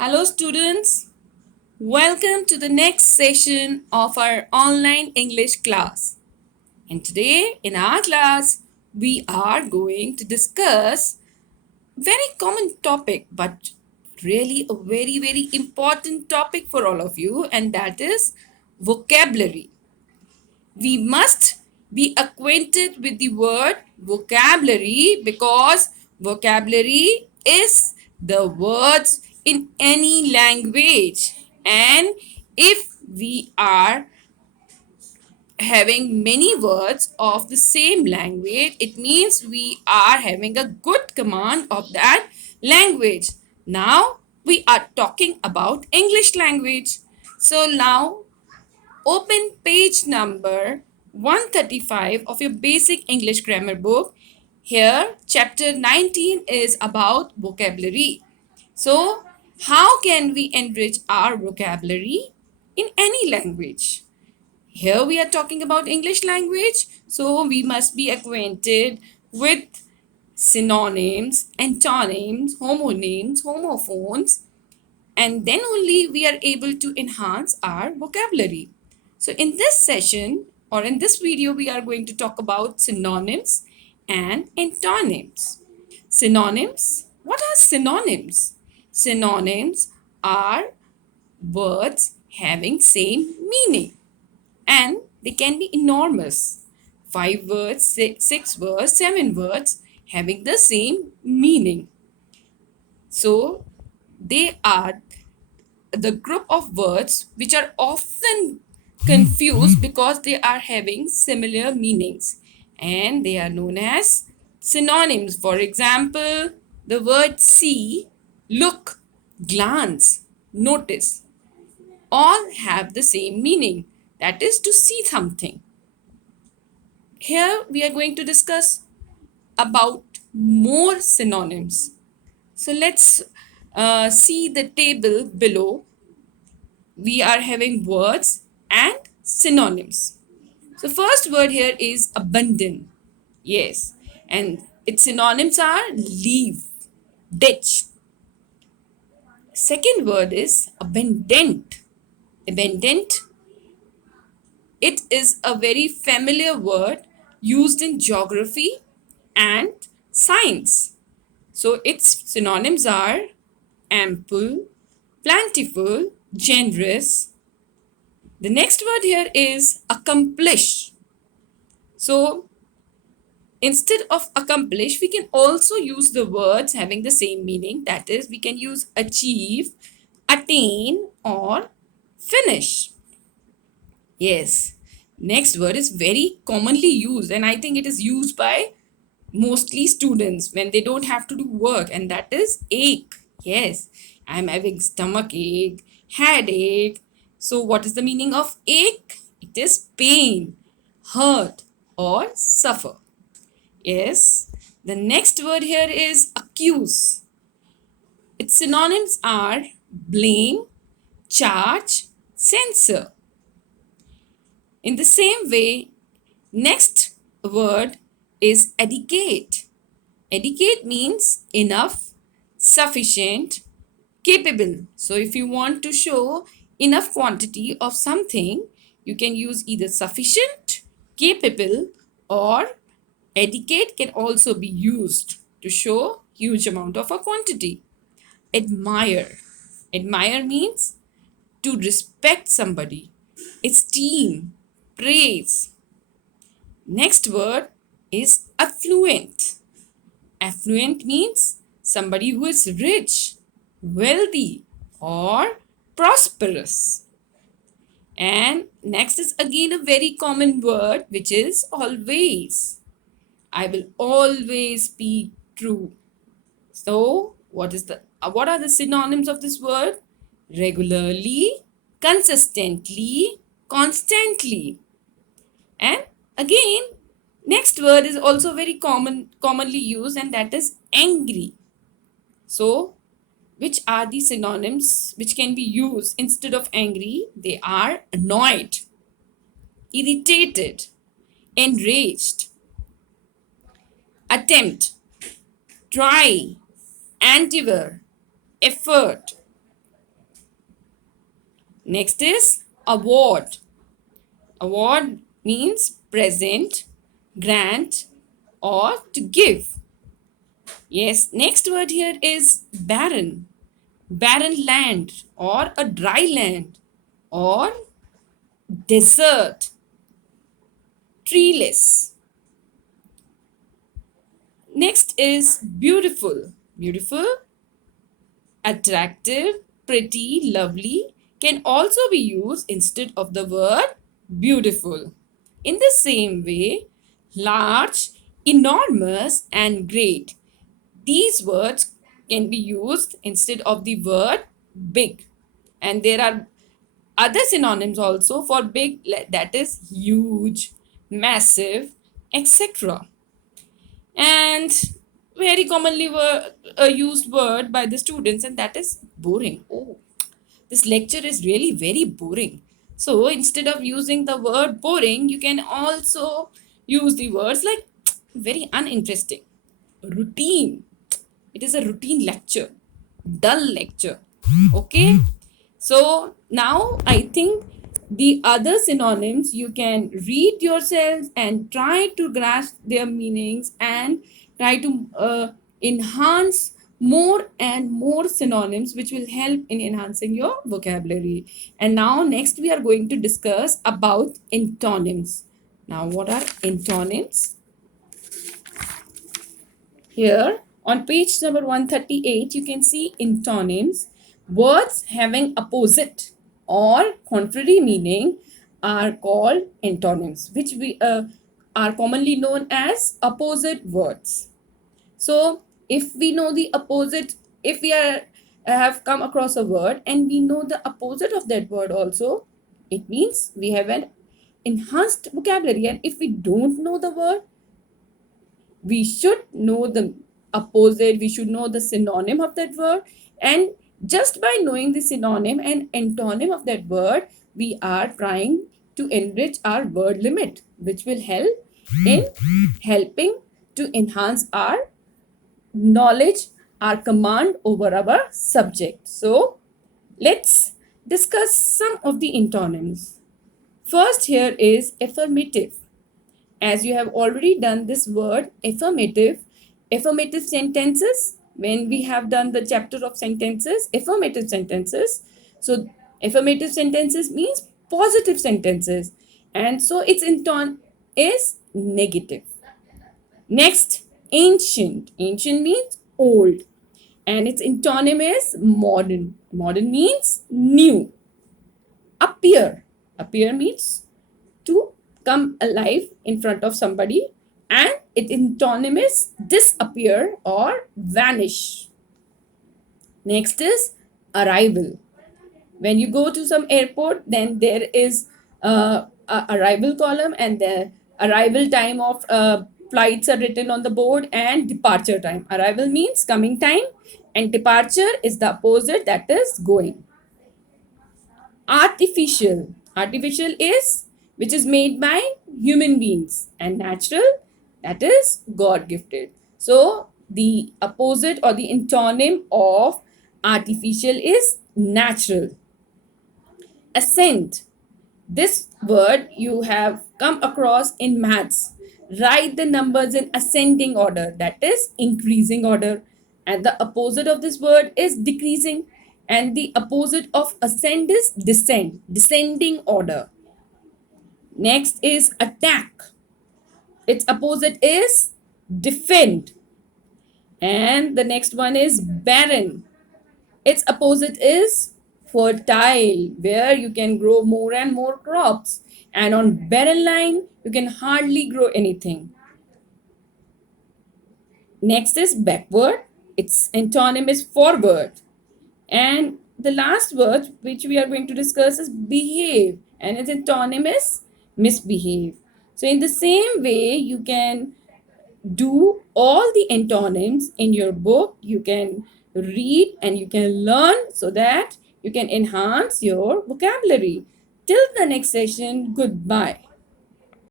Hello, students. Welcome to the next session of our online English class. And today in our class, we are going to discuss very common topic, but really a very important topic for all of you, and that is vocabulary. We must be acquainted with the word vocabulary because vocabulary is the words in any language. And if we are having many words of the same language, it means we are having a good command of that language. Now we are talking about English language. So now open page number 135 of your basic English grammar book. Here, chapter 19 is about vocabulary. So, how can we enrich our vocabulary in any language? Here we are talking about English language, so we must be acquainted with synonyms, antonyms, homonyms, homophones, and then only we are able to enhance our vocabulary. So in this session or in this video, we are going to talk about synonyms and antonyms. Synonyms. What are synonyms? Synonyms are words having same meaning and they can be enormous. 5 words, six words, 7 words having the same meaning. So they are the group of words which are often confused because they are having similar meanings and they are known as synonyms. For example, the word see, look, glance, notice all have the same meaning, that is to see something. Here we are going to discuss about more synonyms. So let's see the table below. We are having words and synonyms. So first word here is abundant. Yes. And its synonyms are leave, ditch. Second word is abundant. Abundant. It is a very familiar word used in geography and science. So its synonyms are ample, plentiful, generous. The next word here is accomplish. So instead of accomplish, we can also use the words having the same meaning. That is, we can use achieve, attain, or finish. Yes. Next word is very commonly used, and I think it is used by mostly students when they don't have to do work, and that is ache. Yes, I'm having stomach ache, headache. So what is the meaning of ache? It is pain, hurt, or suffer. Yes. The next word here is accuse. Its synonyms are blame, charge, censor. In the same way, next word is educate. Educate means enough, sufficient, capable. So if you want to show enough quantity of something, you can use either sufficient, capable, or educate can also be used to show huge amount of a quantity. Admire. Admire means to respect somebody, esteem, praise. Next word is affluent. Affluent means somebody who is rich, wealthy, or prosperous. And next is again a very common word which is always. I will always speak true. So, what are the synonyms of this word? Regularly, consistently, constantly. And again, next word is also very commonly used, and that is angry. So, which are the synonyms which can be used instead of angry? They are annoyed, irritated, enraged, attempt, try, endeavor, effort. Next is award. Award means present, grant, or to give. Yes, next word here is barren. Barren land or a dry land or desert, treeless. Next is beautiful. Beautiful, attractive, pretty, lovely can also be used instead of the word beautiful. In the same way, large, enormous, and great. These words can be used instead of the word big. And there are other synonyms also for big, that is huge, massive, etc. And very commonly used word by the students, and that is boring. Oh, this lecture is really very boring. So instead of using the word boring, you can also use the words like very uninteresting, routine. It is a routine lecture, dull lecture. Okay. So now I think the other synonyms you can read yourselves and try to grasp their meanings and try to enhance more and more synonyms which will help in enhancing your vocabulary. And now next we are going to discuss about antonyms. Now what are antonyms? Here on page number 138, you can see antonyms. Words having opposite or contrary meaning are called antonyms, which we are commonly known as opposite words. So, if we know the opposite, if we are have come across a word and we know the opposite of that word also, it means we have an enhanced vocabulary. And if we don't know the word, we should know the opposite, we should know the synonym of that word, and just by knowing the synonym and antonym of that word, we are trying to enrich our word limit, which will help in helping to enhance our knowledge, our command over our subject. So let's discuss some of the antonyms. First here is affirmative. As you have already done this word affirmative sentences, when we have done the chapter of sentences, affirmative sentences. So affirmative sentences means positive sentences, and so its inton is negative. Next, ancient. Ancient means old, and its antonym is modern. Modern means new. Appear. Appear means to come alive in front of somebody, and its antonym is disappear or vanish. Next is arrival. When you go to some airport, then there is a arrival column, and the arrival time of flights are written on the board, and departure time. Arrival means coming time, and departure is the opposite, that is going. Artificial. Artificial is which is made by human beings, and natural, that is God gifted. So the opposite or the antonym of artificial is natural. Ascent. This word you have come across in maths. Write the numbers in ascending order, that is increasing order. And the opposite of this word is decreasing. And the opposite of ascend is descend, descending order. Next is attack. Its opposite is defend. And the next one is barren. Its opposite is fertile, where you can grow more and more crops. And on barren line, you can hardly grow anything. Next is backward. Its antonym is forward. And the last word which we are going to discuss is behave, and its antonym is misbehave. So in the same way, you can do all the antonyms in your book. You can read and you can learn so that you can enhance your vocabulary. Till the next session, goodbye.